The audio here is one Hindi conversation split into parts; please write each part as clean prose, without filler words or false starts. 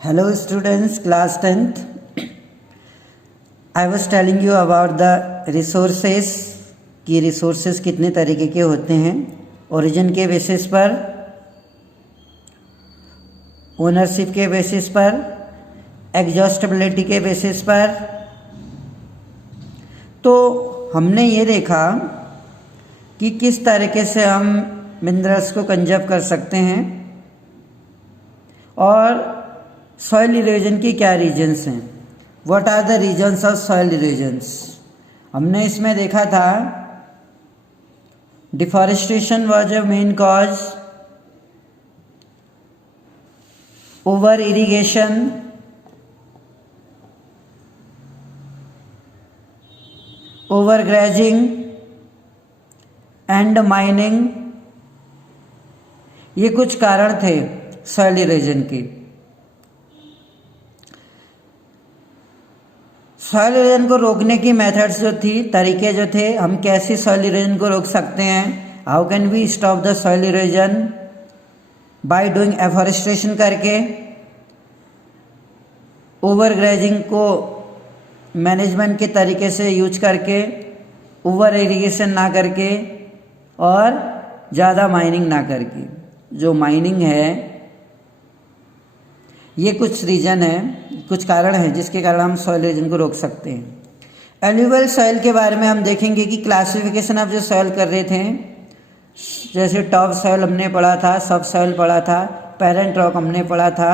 Hello students, class 10th. I was telling you about the resources कि resources कितने तरीके के होते हैं, origin के बेसिस पर, ओनरशिप के बेसिस पर, एग्जॉस्टिबिलिटी के बेसिस पर। तो हमने ये देखा कि किस तरीके से हम मिनरल्स को कंजर्व कर सकते हैं और सॉइल इरोजन की क्या रीजन्स हैं, what are the reasons of soil erosions. हमने इसमें देखा था deforestation was a main cause, over irrigation, over grazing and mining, ये कुछ कारण थे सॉइल इरोजन के। सॉइल इरोजन को रोकने की मेथड्स जो थी, तरीके जो थे, हम कैसे सॉइल इरोजन को रोक सकते हैं, how can we stop the soil erosion, by doing afforestation करके, ओवर ग्रेजिंग को मैनेजमेंट के तरीके से यूज करके, ओवर इरिगेशन ना करके और ज़्यादा माइनिंग ना करके। जो माइनिंग है ये कुछ रीजन है, कुछ कारण है जिसके कारण हम सॉइल इरोजन को रोक सकते हैं। एल्यूवियल सॉइल के बारे में हम देखेंगे कि क्लासिफिकेशन ऑफ जो सॉइल कर रहे थे, जैसे टॉप सॉइल हमने पढ़ा था, सब सॉइल पढ़ा था, पेरेंट रॉक हमने पढ़ा था।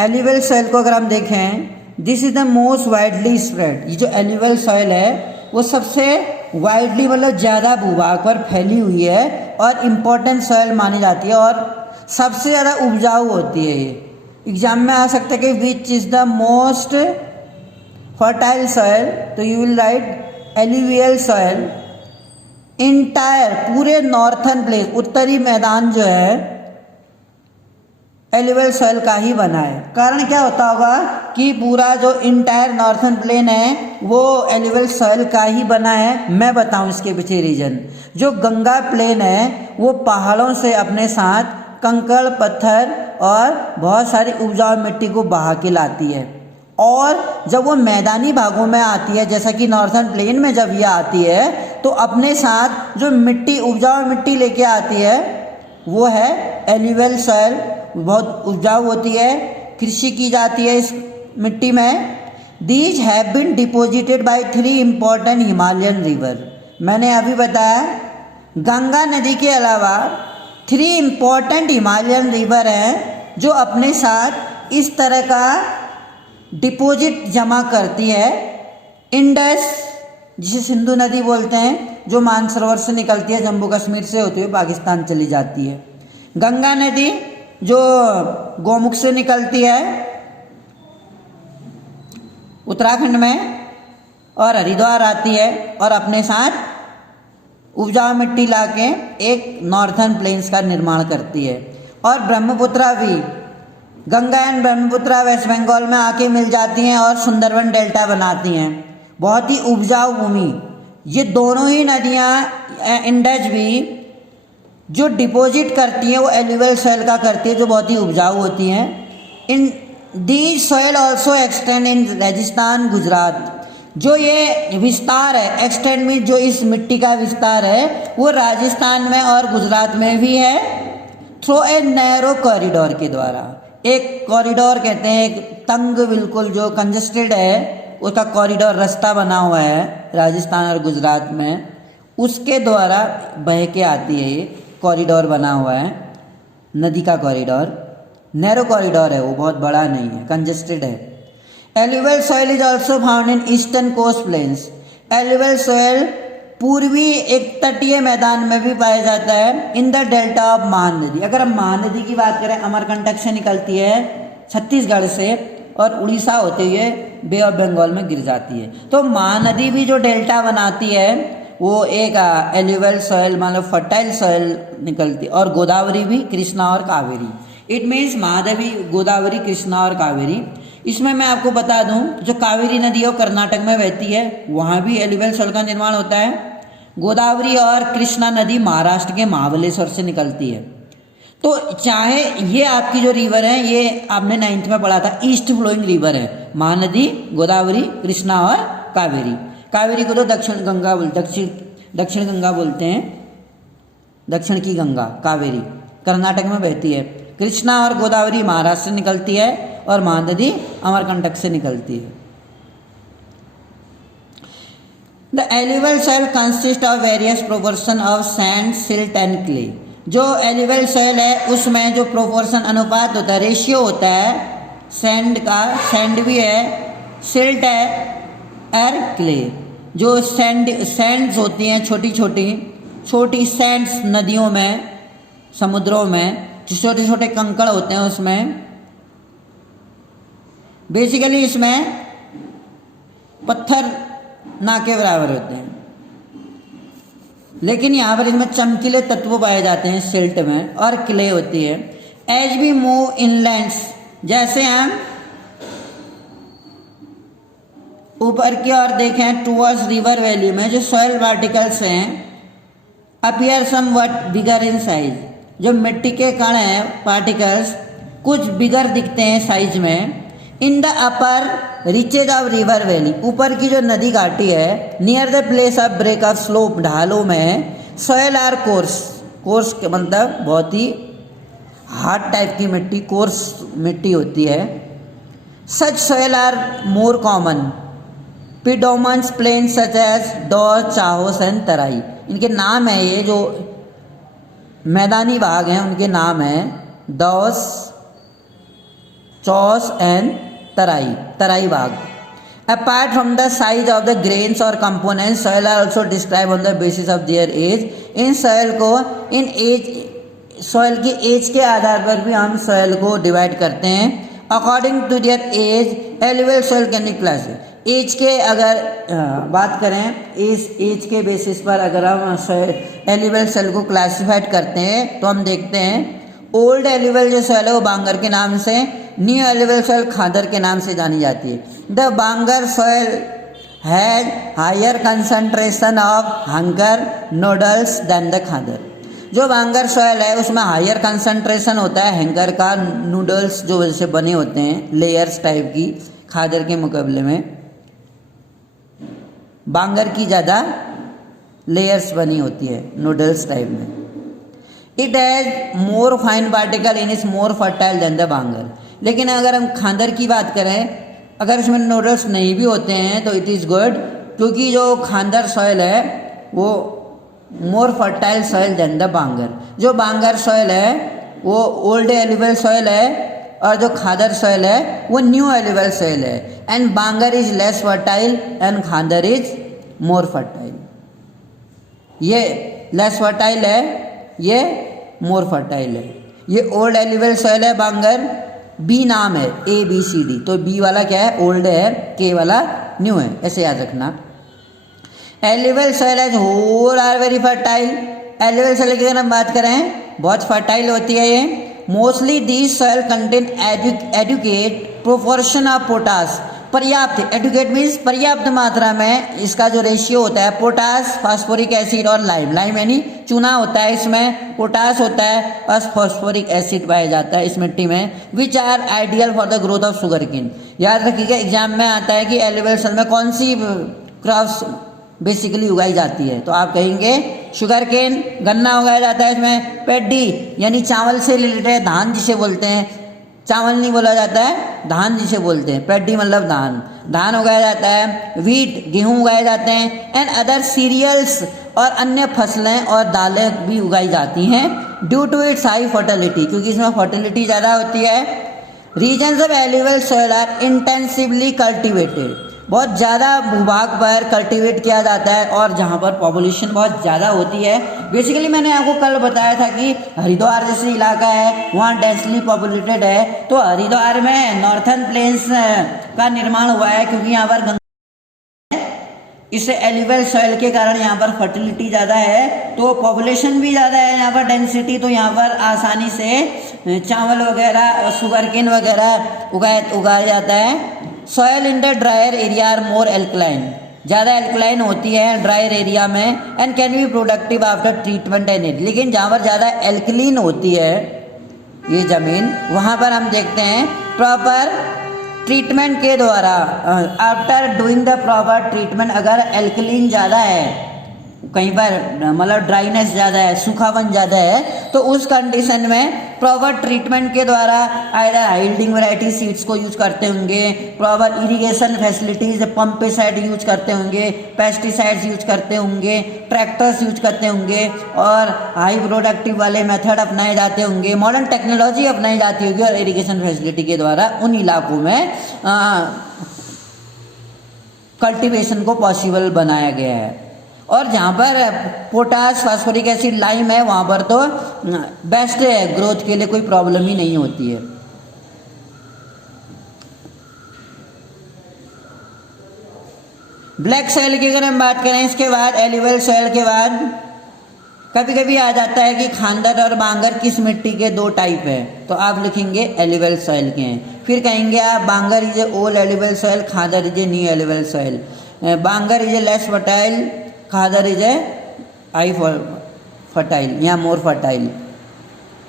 एल्यूवियल सॉइल को अगर हम देखें, this is the most widely spread. ये जो एल्यूवियल सॉइल है वो सबसे वाइडली मतलब ज़्यादा भूभाग पर फैली हुई है और इम्पोर्टेंट सॉइल मानी जाती है और सबसे ज़्यादा उपजाऊ होती है। ये एग्जाम में आ सकता है कि which is the most fertile soil, तो you will write alluvial soil. Entire पूरे नॉर्थन प्लेस, उत्तरी मैदान जो है एल्यूवियल सॉइल का ही बना है। कारण क्या होता होगा कि पूरा जो इंटायर नॉर्थन प्लेन है वो एल्यूवियल सॉइल का ही बना है। मैं बताऊं इसके पीछे रीजन। जो गंगा प्लेन है वो पहाड़ों से अपने साथ कंकड़, पत्थर और बहुत सारी उपजाऊ मिट्टी को बहा के लाती है, और जब वो मैदानी भागों में आती है, जैसा कि नॉर्थन प्लेन में जब ये आती है, तो अपने साथ जो मिट्टी, उपजाऊ मिट्टी लेके आती है वो है एल्यूवियल सॉइल। बहुत उपजाऊ होती है, कृषि की जाती है इस मिट्टी में। These have been deposited by 3 important Himalayan river. मैंने अभी बताया गंगा नदी के अलावा 3 इम्पॉर्टेंट हिमालयन रिवर हैं जो अपने साथ इस तरह का डिपॉजिट जमा करती है। इंडस, जिसे सिंधु नदी बोलते हैं, जो मानसरोवर से निकलती है, जम्मू कश्मीर से होती हुई पाकिस्तान चली जाती है। गंगा नदी जो गौमुख से निकलती है उत्तराखंड में और हरिद्वार आती है और अपने साथ उपजाऊ मिट्टी लाके एक नॉर्थन प्लेन्स का निर्माण करती है। और ब्रह्मपुत्रा भी, गंगा एंड ब्रह्मपुत्रा वेस्ट बंगाल में आके मिल जाती हैं और सुंदरवन डेल्टा बनाती हैं, बहुत ही उपजाऊ भूमि। ये दोनों ही नदियाँ, इंडस भी जो डिपॉजिट करती हैं वो एल्यूवियल सॉइल का करती है, जो बहुत ही उपजाऊ होती हैं। In these soil also extend in Rajasthan, Gujarat. जो ये विस्तार है, एक्सटेंड में जो इस मिट्टी का विस्तार है वो राजस्थान में और गुजरात में भी है, थ्रू ए नैरो कॉरिडोर के द्वारा। एक कॉरिडोर कहते हैं, एक तंग बिल्कुल जो कंजस्टेड है उसका कॉरिडोर, रास्ता बना हुआ है राजस्थान और गुजरात में, उसके द्वारा बह के आती है। ये कॉरिडोर बना हुआ है, नदी का कॉरिडोर, नैरो कॉरिडोर है, वो बहुत बड़ा नहीं है, कंजस्टेड है। Alluvial soil is also found in eastern coast plains. Alluvial soil पूर्वी एक तटीय मैदान में भी पाया जाता है, इन द डेल्टा ऑफ महान नदी। अगर हम महान नदी की बात करें, अमरकंटक से निकलती है छत्तीसगढ़ से और उड़ीसा होते हुए बे ऑफ बंगाल में गिर जाती है। तो महानदी भी जो डेल्टा बनाती है वो एक एल्यूवियल सॉइल, मतलब फर्टाइल सॉइल निकलती है। और गोदावरी भी, कृष्णा और कावेरी, इट मीन्स महादेवी, गोदावरी, कृष्णा और कावेरी। इसमें मैं आपको बता दूं, जो कावेरी नदी है कर्नाटक में बहती है, वहाँ भी एल्यूवियल सॉइल का निर्माण होता है। गोदावरी और कृष्णा नदी महाराष्ट्र के महाबलेश्वर से निकलती है। तो चाहे ये आपकी जो रिवर है, ये आपने 9th में पढ़ा था, ईस्ट फ्लोइंग रिवर है, महानदी, गोदावरी, कृष्णा और कावेरी। कावेरी को तो दक्षिण गंगा बोलते हैं, दक्षिण की गंगा कावेरी कर्नाटक में बहती है। कृष्णा और गोदावरी महाराष्ट्र से निकलती है और महानदी अमरकंटक से निकलती है। The alluvial soil consist of various proportion of sand, silt and clay. जो एल्यूवियल सॉइल है उसमें जो प्रोपोर्शन अनुपात होता है, रेशियो होता है सैंड का, सैंड भी है, सिल्ट है और क्ले। जो सैंड्स होती हैं छोटी सैंड्स नदियों में, समुद्रों में जो छोटे छोटे कंकड़ होते हैं, उसमें बेसिकली इसमें पत्थर ना के बराबर होते हैं, लेकिन यहाँ पर इसमें चमकीले तत्व पाए जाते हैं सिल्ट में, और क्ले होती है। एज वी मूव इनलैंड्स, जैसे हम ऊपर की ओर देखें टूवर्ड्स रिवर वैली में, जो सॉइल पार्टिकल्स हैं appear somewhat bigger in size. जो मिट्टी के कण हैं पार्टिकल्स कुछ बिगर दिखते हैं साइज में। In the upper reaches of river valley, ऊपर की जो नदी घाटी है, near the place of break of slope, ढालों में सॉइल आर कोर्स के मतलब बहुत ही हार्ड टाइप की मिट्टी, कोर्स मिट्टी होती है। Such soil are more common, piedmont plain such as Duar, Chos and Terai. इनके नाम है, ये जो मैदानी भाग हैं उनके नाम है डॉस, चौस एंड तराई भाग। Apart from the size of the grains और components, soil are also describe on the basis of their age. इन सॉइल को सॉइल की एज के आधार पर भी हम सॉइल को डिवाइड करते हैं। According to their age alluvial soil can be classified. Age के अगर बात करें, इस एज के बेसिस पर अगर हम एल्यूवियल सॉइल को क्लासिफाइड करते हैं तो हम देखते हैं ओल्ड एल्यूवियल जो सॉइल है वो बांगर के नाम से, न्यू एल्यूवियल सॉइल खादर के नाम से जानी जाती है। The Bangar soil has higher concentration of kankar nodules than the Khadar. जो बांगर सॉइल है उसमें हायर कंसंट्रेशन होता है हैंगर का, नूडल्स जो वैसे बने होते हैं लेयर्स टाइप की, खादर के मुकाबले में बांगर की ज़्यादा लेयर्स बनी होती है नूडल्स टाइप में। It has more fine particle in is more fertile than the Bangar. लेकिन अगर हम खादर की बात करें, अगर इसमें नूडल्स नहीं भी होते हैं तो इट इज़ गुड, क्योंकि जो खादर सॉइल है वो more fertile soil than the Bangar. जो बांगर सॉइल है वो ओल्ड एल्यूवियल सॉइल है और जो खादर सॉइल है वो न्यू एल्यूवियल सॉइल है। And bangar is less fertile and khadar is more fertile. ये लेस फर्टाइल है, ये मोर फर्टाइल है। ये ओल्ड एल्यूवियल सॉइल है बांगर, बी नाम है ABCD, तो बी वाला क्या है, ओल्ड है, के वाला न्यू है, ऐसे याद रखना। Alluvial soil as whole are very fertile. Alluvial soil की अगर हम बात करें बहुत फर्टाइल होती है ये। Mostly these soil contain adequate proportion of potash, पर्याप्त, एडुकेट मीन्स पर्याप्त मात्रा में इसका जो रेशियो होता है पोटास, फास्फोरिक एसिड और लाइम। लाइम यानी चूना होता है, इसमें पोटास होता है और फास्फोरिक एसिड पाया जाता है इस मिट्टी में, which are ideal for the growth of sugarcane. याद रखिएगा एग्जाम में आता है कि एल्यूवियल सॉइल में कौन सी क्रॉप्स बेसिकली उगाई जाती है, तो आप कहेंगे शुगर केन, गन्ना उगाया जाता है इसमें, पैडी यानी चावल से रिलेटेड, धान जिसे बोलते हैं, चावल नहीं बोला जाता है, धान जिसे बोलते हैं, पैडी मतलब धान, धान उगाया जाता है, वीट गेहूं उगाए जाते हैं, एंड अदर सीरियल्स और अन्य फसलें और दालें भी उगाई जाती हैं due to its high fertility, क्योंकि इसमें फर्टिलिटी ज़्यादा होती है। Reasons of alluvial soil are intensively cultivated, बहुत ज़्यादा भूभाग पर कल्टीवेट किया जाता है और जहाँ पर पॉपुलेशन बहुत ज़्यादा होती है। बेसिकली मैंने आपको कल बताया था कि हरिद्वार जैसे इलाका है वहाँ डेंसली पॉपुलेटेड है, तो हरिद्वार में नॉर्थर्न प्लेन्स का निर्माण हुआ है क्योंकि यहाँ पर इस एल्यूवियल सॉइल के कारण यहाँ पर फर्टिलिटी ज़्यादा है, तो पॉपुलेशन भी ज़्यादा है यहाँ पर, डेंसिटी, तो यहाँ पर आसानी से चावल वगैरह, शुगर केन वगैरह उगाया जाता है। Soil in the drier area are more alkaline, ज़्यादा एल्कलाइन होती है ड्रायर एरिया में, and can be productive after treatment and it. लेकिन जहाँ पर ज़्यादा एल्कलीन होती है ये ज़मीन, वहाँ पर हम देखते हैं प्रॉपर ट्रीटमेंट के द्वारा, after doing the proper treatment, अगर एल्कलीन ज़्यादा है, कहीं पर मतलब ड्राइनेस ज़्यादा है, सूखापन ज़्यादा है, तो उस कंडीशन में प्रॉपर ट्रीटमेंट के द्वारा आइदर हाइल्डिंग वैरायटी सीड्स को यूज करते होंगे, प्रॉपर इरिगेशन फैसिलिटीज, पंपेसाइड यूज करते होंगे, पेस्टिसाइड्स यूज करते होंगे, ट्रैक्टर्स यूज करते होंगे और हाई प्रोडक्टिव वाले मेथड अपनाए जाते होंगे, मॉडर्न टेक्नोलॉजी अपनाई जाती होगी और इरिगेशन फैसिलिटी के द्वारा उन इलाकों में कल्टीवेशन को पॉसिबल बनाया गया है। और जहाँ पर पोटास, फास्फोरिक एसिड, लाइम है, वहाँ पर तो बेस्ट है, ग्रोथ के लिए कोई प्रॉब्लम ही नहीं होती है। ब्लैक सॉइल की अगर हम बात करें, इसके बाद एल्यूवियल सॉइल के बाद कभी कभी आ जाता है कि खांदर और बांगर किस मिट्टी के दो टाइप है, तो आप लिखेंगे एल्यूवियल सॉइल के हैं। फिर कहेंगे आप Bangar is a old alluvial soil, Khadar is a new alluvial soil. Bangar is a less fertile, Khadar is a high fertile या मोर फर्टाइल।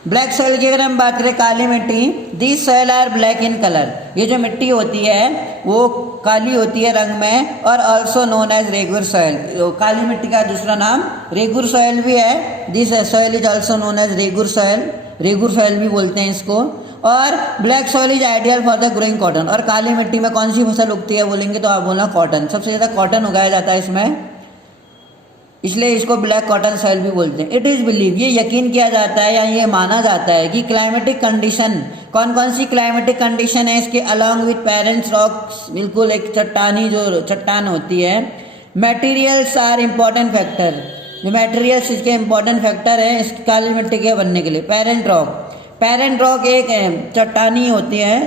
ब्लैक सॉइल की अगर हम बात करें, काली मिट्टी, this soil are black in colour, ये जो मिट्टी होती है वो काली होती है रंग में, और also known as regur soil, काली मिट्टी का दूसरा नाम रेगुर सॉइल भी है। This soil is also known as regur soil, regur soil भी बोलते हैं इसको। और black soil is ideal for the growing cotton, और काली मिट्टी में कौन सी फसल उगती है बोलेंगे तो आप बोलना कॉटन, सबसे ज़्यादा कॉटन उगाया जाता है इसमें, इसलिए इसको ब्लैक कॉटन सॉइल भी बोलते हैं। इट इज़ बिलीव, ये यकीन किया जाता है या ये माना जाता है कि क्लाइमेटिक कंडीशन, कौन कौन सी क्लाइमेटिक कंडीशन है इसके, अलॉन्ग विथ पेरेंट्स रॉक्स, बिल्कुल एक चट्टानी जो चट्टान होती है, मटेरियल्स आर इम्पॉर्टेंट फैक्टर, जो मटेरियल्स इसके इम्पॉर्टेंट फैक्टर है इस काली मिट्टी के बनने के लिए। पेरेंट रॉक एक चट्टानी होती है,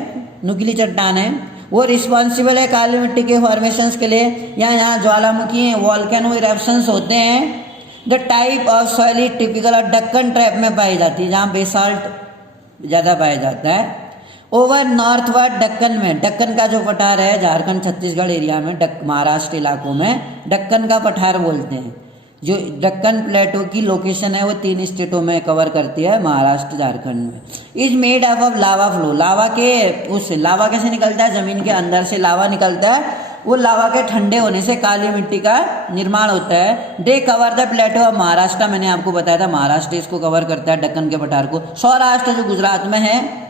नुकीली चट्टान है, वो रिस्पॉन्सिबल है काली मिट्टी के फॉर्मेशंस के लिए, या यहाँ ज्वालामुखी वॉल्केनो इरप्शंस होते हैं। The type of soil is typical और डक्कन ट्रैप में पाई जाती है, जहाँ बेसाल्ट ज़्यादा पाया जाता है। ओवर नॉर्थवर्ड डक्कन में, डक्कन का जो पठार है झारखंड छत्तीसगढ़ एरिया में, महाराष्ट्र इलाकों में डक्कन का पठार बोलते हैं। जो डक्कन प्लेटो की लोकेशन है वो 3 स्टेटों में कवर करती है, महाराष्ट्र झारखंड में। Is made up of lava flow, lava के उस लावा कैसे निकलता है, जमीन के अंदर से लावा निकलता है, वो लावा के ठंडे होने से काली मिट्टी का निर्माण होता है। They cover the plateau of Maharashtra, मैंने आपको बताया था महाराष्ट्र इसको कवर करता है डक्कन के पठार को। सौराष्ट्र जो गुजरात में है।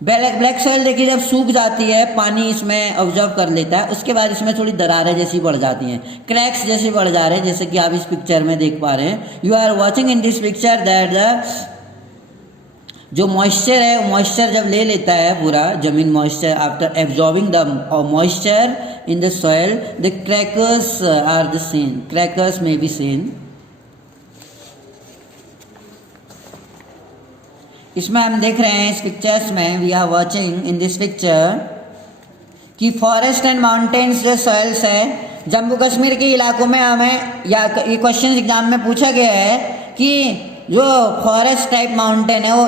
ब्लैक सॉइल देखिए जब सूख जाती है, पानी इसमें ऑब्जर्व कर लेता है, उसके बाद इसमें थोड़ी दरारें जैसी बढ़ जाती हैं, क्रैक्स जैसे बढ़ जा रहे हैं, जैसे कि आप इस पिक्चर में देख पा रहे हैं। You are watching in this picture that the जो मॉइस्चर है, मॉइस्चर जब ले लेता है पूरा जमीन, moisture after absorbing the moisture in the soil, the crackers are the seen, crackers में बी सीन। इसमें हम देख रहे हैं इस पिक्चर्स में, we are watching in this picture कि फॉरेस्ट एंड माउंटेन्स जो सॉइल्स है, जम्मू कश्मीर के इलाकों में हमें या ये क्वेश्चन एग्जाम में पूछा गया है कि जो फॉरेस्ट टाइप माउंटेन है वो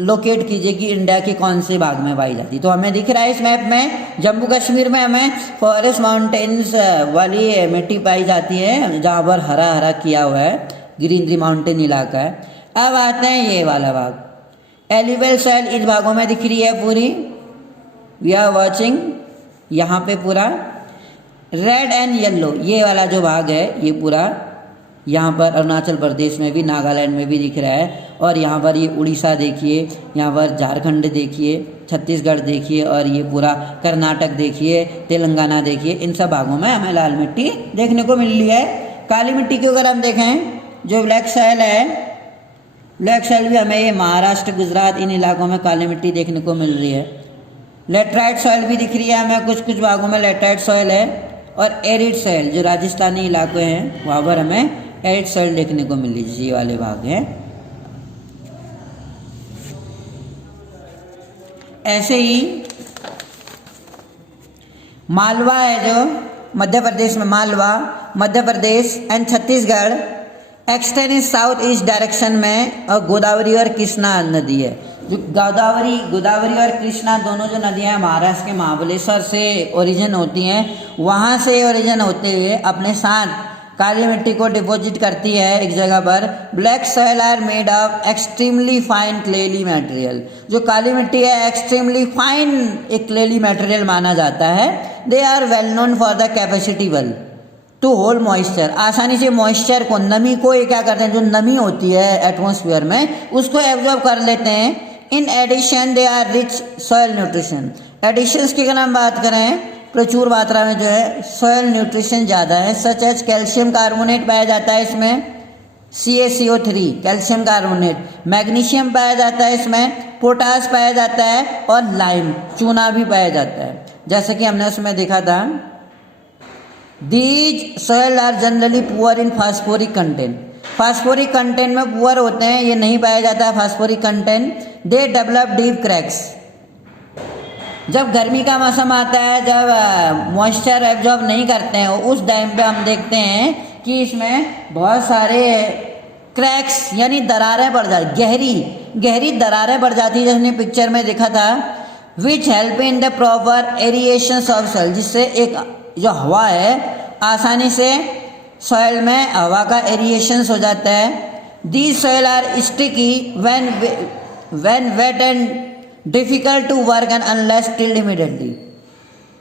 लोकेट कीजिए कि इंडिया के कौन से भाग में पाई जाती है। तो हमें दिख रहा है इस मैप में जम्मू कश्मीर में हमें फॉरेस्ट माउंटेन्स वाली मिट्टी पाई जाती है, जहाँ पर हरा हरा किया हुआ है, ग्रीनरी माउंटेन इलाका है। अब आते हैं ये वाला भाग, एल्यूवियल सॉइल इस भागों में दिख रही है पूरी, वी आर वॉचिंग यहाँ पे पूरा रेड एंड येलो, ये वाला जो भाग है ये पूरा यहाँ पर अरुणाचल प्रदेश में भी, नागालैंड में भी दिख रहा है, और यहाँ पर ये उड़ीसा देखिए, यहाँ पर झारखंड देखिए, छत्तीसगढ़ देखिए, और ये पूरा कर्नाटक देखिए, तेलंगाना देखिए, इन सब भागों में हमें लाल मिट्टी देखने को मिल रही है। काली मिट्टी की अगर हम देखें, जो ब्लैक सॉइल है, ब्लैक सॉइल भी हमें ये महाराष्ट्र, गुजरात, इन इलाकों में काली मिट्टी देखने को मिल रही है। लेटराइट सॉइल भी दिख रही है हमें, कुछ कुछ भागों में लेटराइट सॉइल है, और एरिड सॉइल जो राजस्थानी इलाके हैं वहाँ पर हमें एरिड सॉइल देखने को मिल रही है, ये वाले भाग हैं। ऐसे ही मालवा है जो मध्य प्रदेश में, Malwa Madhya Pradesh and Chhattisgarh extend is south east direction में, और गोदावरी और कृष्णा नदी है। जो गोदावरी और कृष्णा दोनों जो नदियाँ महाराष्ट्र के महाबलेश्वर से ओरिजिन होती हैं, वहाँ से ओरिजिन होते हुए अपने साथ काली मिट्टी को डिपॉजिट करती है एक जगह पर। Black soil are made of extremely fine clayey material. जो काली मिट्टी है एक्सट्रीमली फाइन एक क्लेली मटेरियल माना जाता है। They are well known for the capacity to hold moisture. आसानी से मॉइस्चर को, नमी को ये क्या करते हैं, जो नमी होती है एटमॉस्फेयर में उसको एब्जॉर्ब कर लेते हैं। In addition they are rich soil nutrition. Additions की अगर हम बात करें, प्रचुर मात्रा में जो है सॉइल न्यूट्रिशन ज़्यादा है। सच एज कैल्शियम कार्बोनेट पाया जाता है इसमें, CaCO3 कैल्शियम कार्बोनेट। मैग्नीशियम पाया जाता है इसमें, पोटास पाया जाता है और लाइम चूना भी पाया जाता है। जैसे कि हमने उसमें देखा था, these soil are generally poor in phosphoric content. Phosphoric content में पुअर होते हैं, ये नहीं पाया जाता है phosphoric content. They develop deep cracks. जब गर्मी का मौसम आता है, जब मॉइस्चर एब्जॉर्ब नहीं करते हैं, उस टाइम पे हम देखते हैं कि इसमें बहुत सारे क्रैक्स यानी दरारें पड़ जाती, गहरी दरारें पड़ जाती है, जैसे पिक्चर में देखा था। Which help in the proper aeration of soil, जिससे एक जो हवा है आसानी से सॉइल में हवा का एरिएशन हो जाता है। These soil are sticky when wet and difficult to work and unless tilled immediately.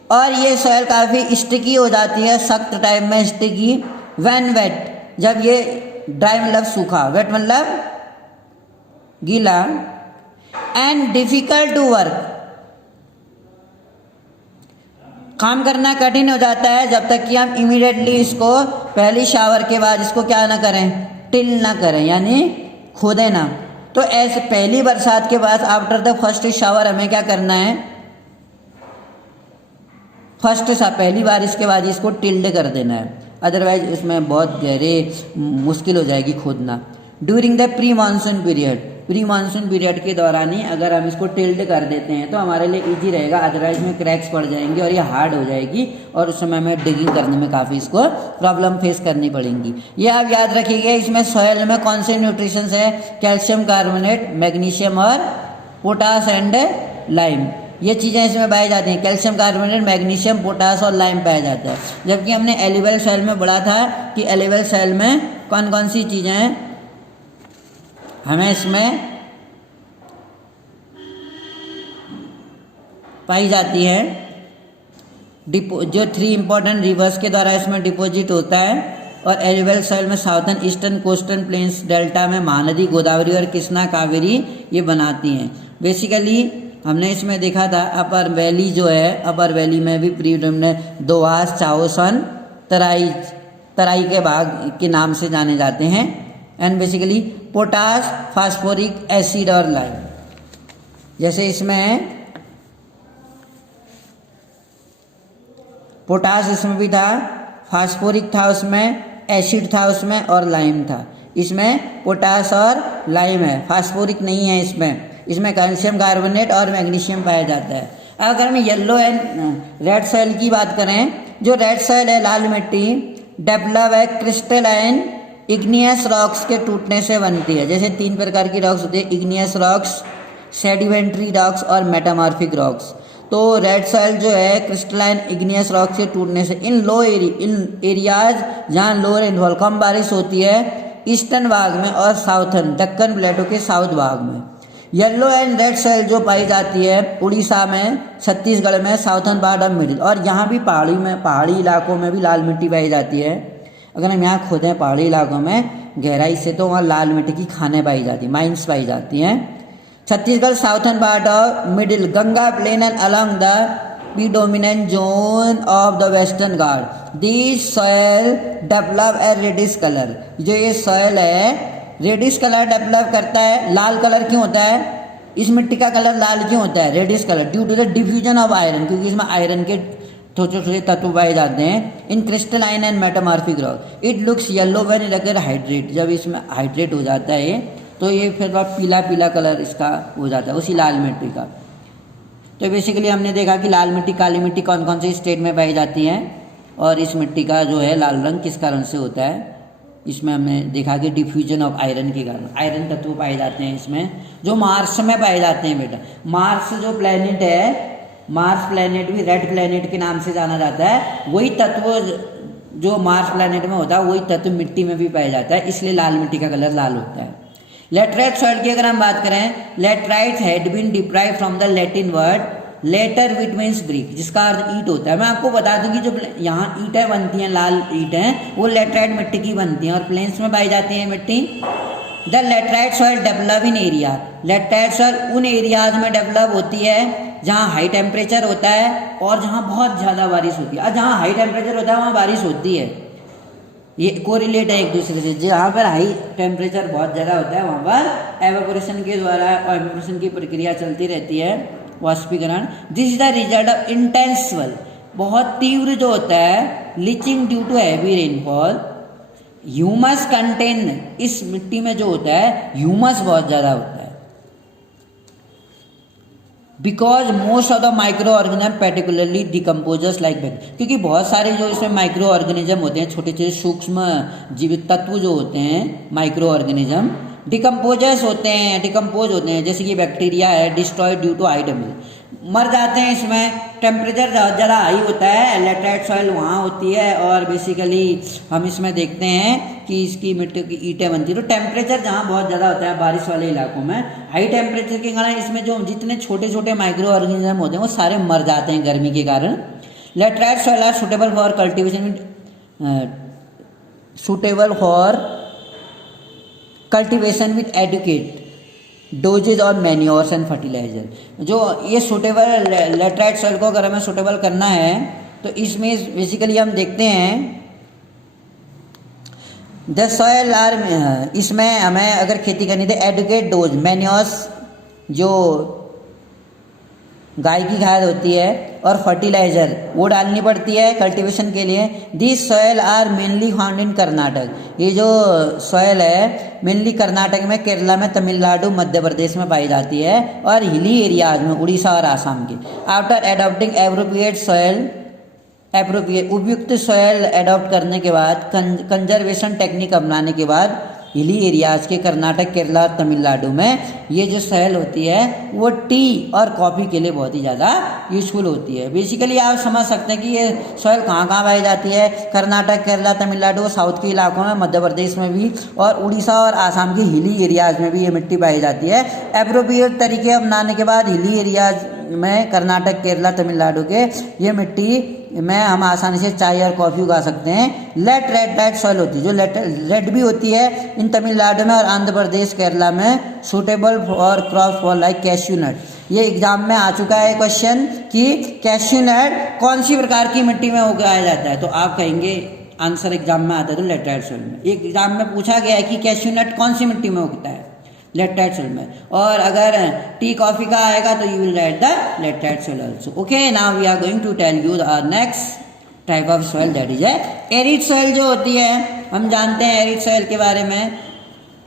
और ये सॉइल काफ़ी स्टिकी हो जाती है, सख्त टाइप में स्टिकी। व्हेन वेट, जब ये ड्राई मतलब सूखा, वेट मतलब गीला। एंड डिफिकल्ट टू वर्क, काम करना कठिन हो जाता है जब तक कि हम इमीडिएटली इसको पहली शावर के बाद इसको क्या ना करें, टिल ना करें यानी खोदें ना। तो ऐसे पहली बरसात के बाद आफ्टर द फर्स्ट शावर हमें क्या करना है, पहली बारिश के बाद इसको टिल्ड कर देना है, अदरवाइज उसमें बहुत गहरे मुश्किल हो जाएगी खोदना। During the pre monsoon period के दौरान ही अगर हम इसको टिल्ड कर देते हैं तो हमारे लिए इजी रहेगा, अदरवाइज में क्रैक्स पड़ जाएंगे और ये हार्ड हो जाएगी और उस समय में डिगिंग करने में काफ़ी इसको प्रॉब्लम फेस करनी पड़ेंगी। ये आप याद रखिएगा। इसमें सॉइल में कौन से न्यूट्रिशंस है, कैल्शियम कार्बोनेट, मैग्नीशियम और पोटास एंड लाइम, ये चीज़ें इसमें पाई जाती हैं। कैल्शियम कार्बोनेट, मैग्नीशियम, पोटास और लाइम पाया जाता है। जबकि हमने एलिवल सॉइल में पढ़ा था कि एलिवल सॉइल में कौन कौन सी चीज़ें हमें इसमें पाई जाती है। जो 3 इंपॉर्टेंट रिवर्स के द्वारा इसमें डिपॉजिट होता है। और एलिवल सॉइल में southern, eastern, coastal planes, delta में महानदी, गोदावरी और कृष्णा, कावेरी ये बनाती हैं। बेसिकली हमने इसमें देखा था अपर वैली जो है, अपर वैली में भी प्रीडोमिनेंट दोआस, चाओसन, तराई के भाग के नाम से जाने जाते हैं। And basically potash, phosphoric acid और लाइम। जैसे इसमें पोटास इसमें भी था, फास्फोरिक था उसमें, एसिड था उसमें और लाइम था। इसमें पोटास और लाइम है, फास्फोरिक नहीं है इसमें कैल्शियम कार्बोनेट और मैग्नीशियम पाया जाता है। अगर हम येलो एंड रेड सॉइल की बात करें, जो रेड सॉइल है लाल मिट्टी डेवलप है क्रिस्टलाइन इग्नियस रॉक्स के टूटने से बनती है। जैसे 3 प्रकार की रॉक्स होती है, इग्नियस रॉक्स, सेडिमेंट्री रॉक्स और मेटामॉर्फिक रॉक्स। तो रेड सॉइल जो है क्रिस्टलाइन इग्नियस रॉक्स के टूटने से इन एरियाज जहाँ लो रेनफॉल कम बारिश होती है ईस्टर्न भाग में और साउथर्न दक्कन प्लेटो के साउथ भाग में। येलो एंड रेड सॉइल जो पाई जाती है उड़ीसा में, छत्तीसगढ़ में, साउथर्न पार्ट ऑफ मिडिल, और यहाँ भी पहाड़ी इलाकों में भी लाल मिट्टी पाई जाती है। अगर हम यहाँ खोदें पहाड़ी इलाकों में गहराई से तो वहाँ लाल मिट्टी की खानें पाई जाती, माइंस पाई जाती हैं। Chhattisgarh southern part of middle Ganga plain and along the predominant zone of the western Ghat. These soil develop a reddish color. जो ये soil है रेडिश कलर डेवलप करता है। लाल कलर क्यों होता है, इस मिट्टी का कलर लाल क्यों होता है, reddish colour, due to the diffusion of iron, क्योंकि इसमें आयरन के छोटे छोटे तत्व पाए जाते हैं in crystalline and metamorphic rock. It looks yellow when it अगर हाइड्रेट, जब इसमें हाइड्रेट हो जाता है तो ये फिर पीला पीला कलर इसका हो जाता है उसी लाल मिट्टी का। तो बेसिकली हमने देखा कि लाल मिट्टी काली मिट्टी कौन कौन से स्टेट में पाई जाती हैं और इस मिट्टी का जो है लाल रंग किस कारण से होता है। इसमें हमने देखा कि डिफ्यूजन ऑफ आयरन के कारण आयरन तत्व पाए जाते हैं इसमें, जो मार्स में पाए जाते हैं। बेटा मार्स जो प्लेनेट है, मार्स प्लेनेट भी रेड प्लेनेट के नाम से जाना जाता है। वही तत्व जो मार्स प्लैनेट में होता है वही तत्व मिट्टी में भी पाया जाता है, इसलिए लाल मिट्टी का कलर लाल होता है। लेटराइट सॉइल की अगर हम बात करें, laterite had been deprived from the Latin word later which means brick, जिसका अर्थ ईंट होता है। मैं आपको बता दूं कि जो यहाँ ईंटें बनती हैं, लाल ईंटें, वो लेटराइट मिट्टी की बनती हैं और प्लेन्स में पाई जाती है मिट्टी। The laterite soil develop in area, laterite soil उन एरियाज में डेवलप होती है जहाँ हाई टेम्परेचर होता है और जहाँ बहुत ज़्यादा बारिश होती है। और जहाँ हाई टेम्परेचर होता है वहाँ बारिश होती है, ये कोरिलेट है एक दूसरे से। जहाँ पर हाई टेम्परेचर बहुत ज़्यादा होता है वहाँ पर एवापोरेशन के द्वारा एवापोरेशन की प्रक्रिया चलती रहती है, वाष्पीकरण। This is the result of intensive, बहुत तीव्र जो होता है, leaching due to heavy rainfall. Humus content, इस मिट्टी में जो होता है ह्यूमस बहुत ज़्यादा होता है। Because most of the micro organism particularly decomposers like bacteria, क्योंकि बहुत सारे जो इसमें माइक्रो ऑर्गेनिज्म होते हैं, छोटे छोटे सूक्ष्म जीवित तत्व जो होते हैं माइक्रो ऑर्गेनिज्म, डिकम्पोजर्स होते हैं, डिकम्पोज होते हैं, जैसे कि बैक्टीरिया है, destroyed due to high temperature, मर जाते हैं। इसमें टेम्परेचर ज़्यादा हाई होता है, लेटराइट सॉइल वहाँ होती है और बेसिकली हम इसमें देखते हैं कि इसकी मिट्टी की ईंटें बनती है। तो टेम्परेचर जहाँ बहुत ज़्यादा होता है बारिश वाले इलाकों में, हाई टेम्परेचर के कारण इसमें जो जितने छोटे छोटे माइक्रो ऑर्गेनिज्म होते हैं वो सारे मर जाते हैं गर्मी के कारण। Laterite soil are suitable for cultivation, suitable for cultivation with adequate doses और मैन्योर्स एंड फर्टिलाइजर। जो ये सुटेबल लेटराइट सॉइल को अगर हमें सुटेबल करना है तो इसमें बेसिकली हम देखते हैं द सॉइल आर, इसमें हमें अगर खेती करनी तो एडुकेट डोज, मैन्योर्स जो गाय की खाद होती है और फर्टिलाइजर वो डालनी पड़ती है कल्टीवेशन के लिए। This soil are mainly found in Karnataka, ये जो सॉयल है मेनली कर्नाटक में, केरला में, तमिलनाडु, मध्य प्रदेश में पाई जाती है और हिली एरियाज में उड़ीसा और आसाम के। आफ्टर एडॉप्टिंग एप्रोप्रिएट सॉयल, उपयुक्त सॉयल एडॉप्ट करने के बाद, कंजर्वेशन टेक्निक अपनाने के बाद हिली एरियाज के कर्नाटक, केरला और तमिलनाडु में ये जो सॉयल होती है वो टी और कॉफ़ी के लिए बहुत ही ज़्यादा यूजफुल होती है। बेसिकली आप समझ सकते हैं कि ये सॉयल कहाँ कहाँ पाई जाती है, कर्नाटक, केरला, तमिलनाडु, साउथ के इलाकों में, मध्य प्रदेश में भी और उड़ीसा और आसाम की हिली एरियाज में भी ये मिट्टी पाई जाती है। एप्रोप्रिएट तरीके अपनाने के बाद हिली एरियाज में, कर्नाटक, केरला, तमिलनाडु के, ये मिट्टी में हम आसानी से चाय और कॉफ़ी उगा सकते हैं। लेटराइट सॉइल होती है, जो रेड भी होती है इन तमिलनाडु में और आंध्र प्रदेश, केरला में, suitable for crop for like cashew nut. ये एग्जाम में आ चुका है क्वेश्चन कि कैश्यू नट कौन सी प्रकार की मिट्टी में उगाया जाता है, तो आप कहेंगे आंसर एग्जाम में आता है तो लेटराइट सॉइल में। एक एग्जाम में पूछा गया है कि कैश्यू नट कौन सी मिट्टी में उगता है, लेटराइट सॉइल में। और अगर टी कॉफी का आएगा तो you will write the laterite soil also. Okay, now we are going to tell you the next type of soil, that is arid soil जो होती है। हम जानते हैं एरिड सॉइल के बारे में।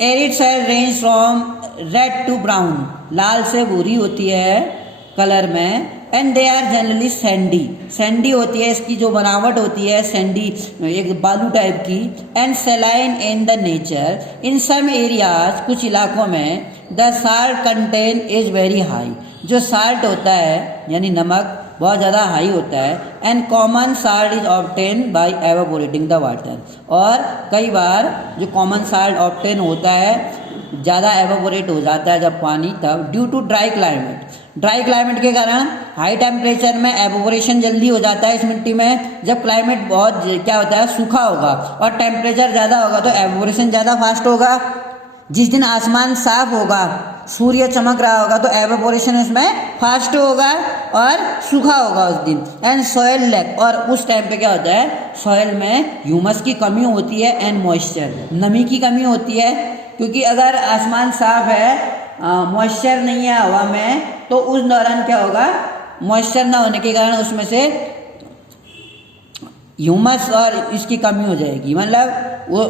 Arid soil range from red to brown, लाल से भूरी होती है कलर में, and they are generally sandy, sandy होती है, इसकी जो बनावट होती है सैंडी, एक बालू टाइप की, and saline in the nature. In some areas, कुछ इलाकों में, the salt content is very high, जो साल्ट होता है यानी नमक बहुत ज़्यादा हाई होता है, and common salt is obtain by evaporating the water. और कई बार जो कॉमन साल्ट ऑब्टेन होता है ज़्यादा एवापोरेट हो जाता है जब पानी, तब due to dry climate, dry climate के कारण हाई टेम्परेचर में एवोपोरेशन जल्दी हो जाता है इस मिट्टी में। जब क्लाइमेट बहुत क्या होता है सूखा होगा और टेम्परेचर ज़्यादा होगा तो एवोपोरेशन ज़्यादा फास्ट होगा। जिस दिन आसमान साफ होगा, सूर्य चमक रहा होगा तो एवोपोरेशन उसमें फास्ट होगा और सूखा होगा उस दिन। एंड सॉयल लैक, और उस टाइम पे क्या होता है सॉयल में ह्यूमस की कमी होती है एंड मॉइस्चर, नमी की कमी होती है, क्योंकि अगर आसमान साफ है, मॉइस्चर नहीं है हवा में, तो उस दौरान क्या होगा, मॉइस्चर ना होने के कारण उसमें से ह्यूमस और इसकी कमी हो जाएगी, मतलब वो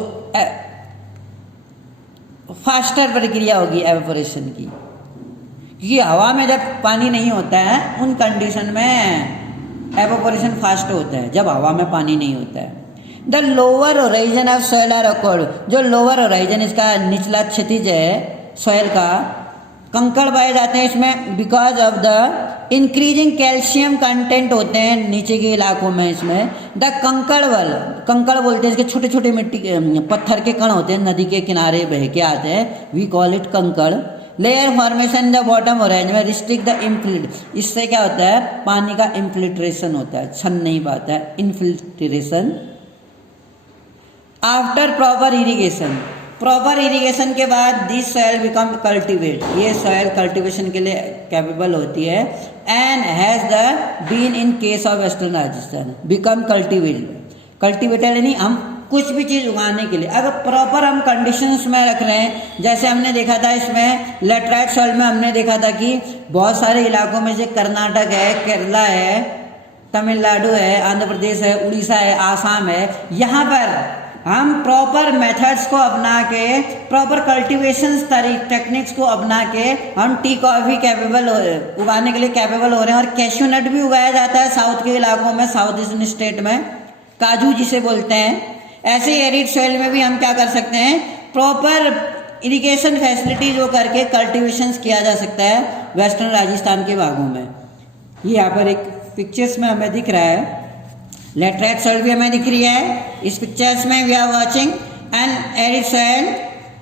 फास्टर प्रक्रिया होगी एवेपोरेशन की। क्योंकि हवा में जब पानी नहीं होता है उन कंडीशन में एवेपोरेशन फास्ट होता है, जब हवा में पानी नहीं होता है। The lower horizon of soil are accord, जो लोअर ओराइजन इसका निचला क्षितिज है सॉइल का, कंकड़ पाए जाते हैं इसमें because of the increasing calcium content होते हैं नीचे के इलाकों में। इसमें द कंकड़ बोलते हैं इसके, छोटे छोटे मिट्टी के पत्थर के कण होते हैं, नदी के किनारे बह के आते हैं, वी कॉल इट कंकड़। Layer formation the bottom orange में रिस्ट्रिक्ट द इनफिल्ट, इससे क्या होता है पानी का इन्फिल्ट्रेशन होता है, छन नहीं पाता है, इन्फिल्ट्रेशन। आफ्टर प्रॉपर इरिगेशन के बाद दिस सॉइल बिकम कल्टिवेट, ये सॉइल कल्टिवेशन के लिए कैपेबल होती है। And has the been in case of western Rajasthan become cultivated यानी हम कुछ भी चीज़ उगाने के लिए अगर प्रॉपर हम कंडीशंस में रख रहे हैं। जैसे हमने देखा था इसमें लेटराइट सॉइल में हमने देखा था कि बहुत सारे इलाकों में से कर्नाटक है, केरला है, तमिलनाडु है, आंध्र प्रदेश है, उड़ीसा है, आसाम है, यहाँ पर हम प्रॉपर मेथड्स को अपना के, प्रॉपर कल्टीवेशन टेक्निक्स को अपना के हम टी कॉफी उगाने के लिए कैपेबल हो रहे हैं। और कैश्यू नट भी उगाया जाता है साउथ के इलाकों में, साउथ ईस्टर्न स्टेट में काजू जिसे बोलते हैं। ऐसे एरिड सॉइल में भी हम क्या कर सकते हैं, प्रॉपर इरिगेशन फैसिलिटीज वो करके कल्टीवेशन किया जा सकता है वेस्टर्न राजस्थान के भागों में। ये यहाँ पर एक पिक्चर्स में हमें दिख रहा है, लेटराइट सॉइल भी हमें दिख रही है इस पिक्चर्स में। We are watching an arid soil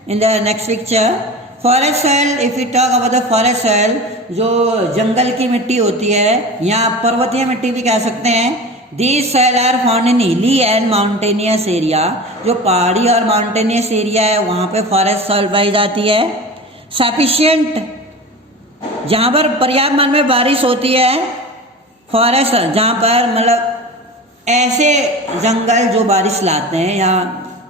in the next picture. Forest soil, if you talk about the forest soil, जो जंगल की मिट्टी होती है या पर्वतीय मिट्टी भी कह सकते हैं। These soil are found in hilly and mountainous area, जो पहाड़ी और माउंटेनियस एरिया है वहाँ पे फॉरेस्ट सॉइल पाई जाती है। सफिशिएंट, जहाँ पर पर्याप्त मात्रा में बारिश होती है, फॉरेस्ट जहाँ पर मतलब ऐसे जंगल जो बारिश लाते हैं या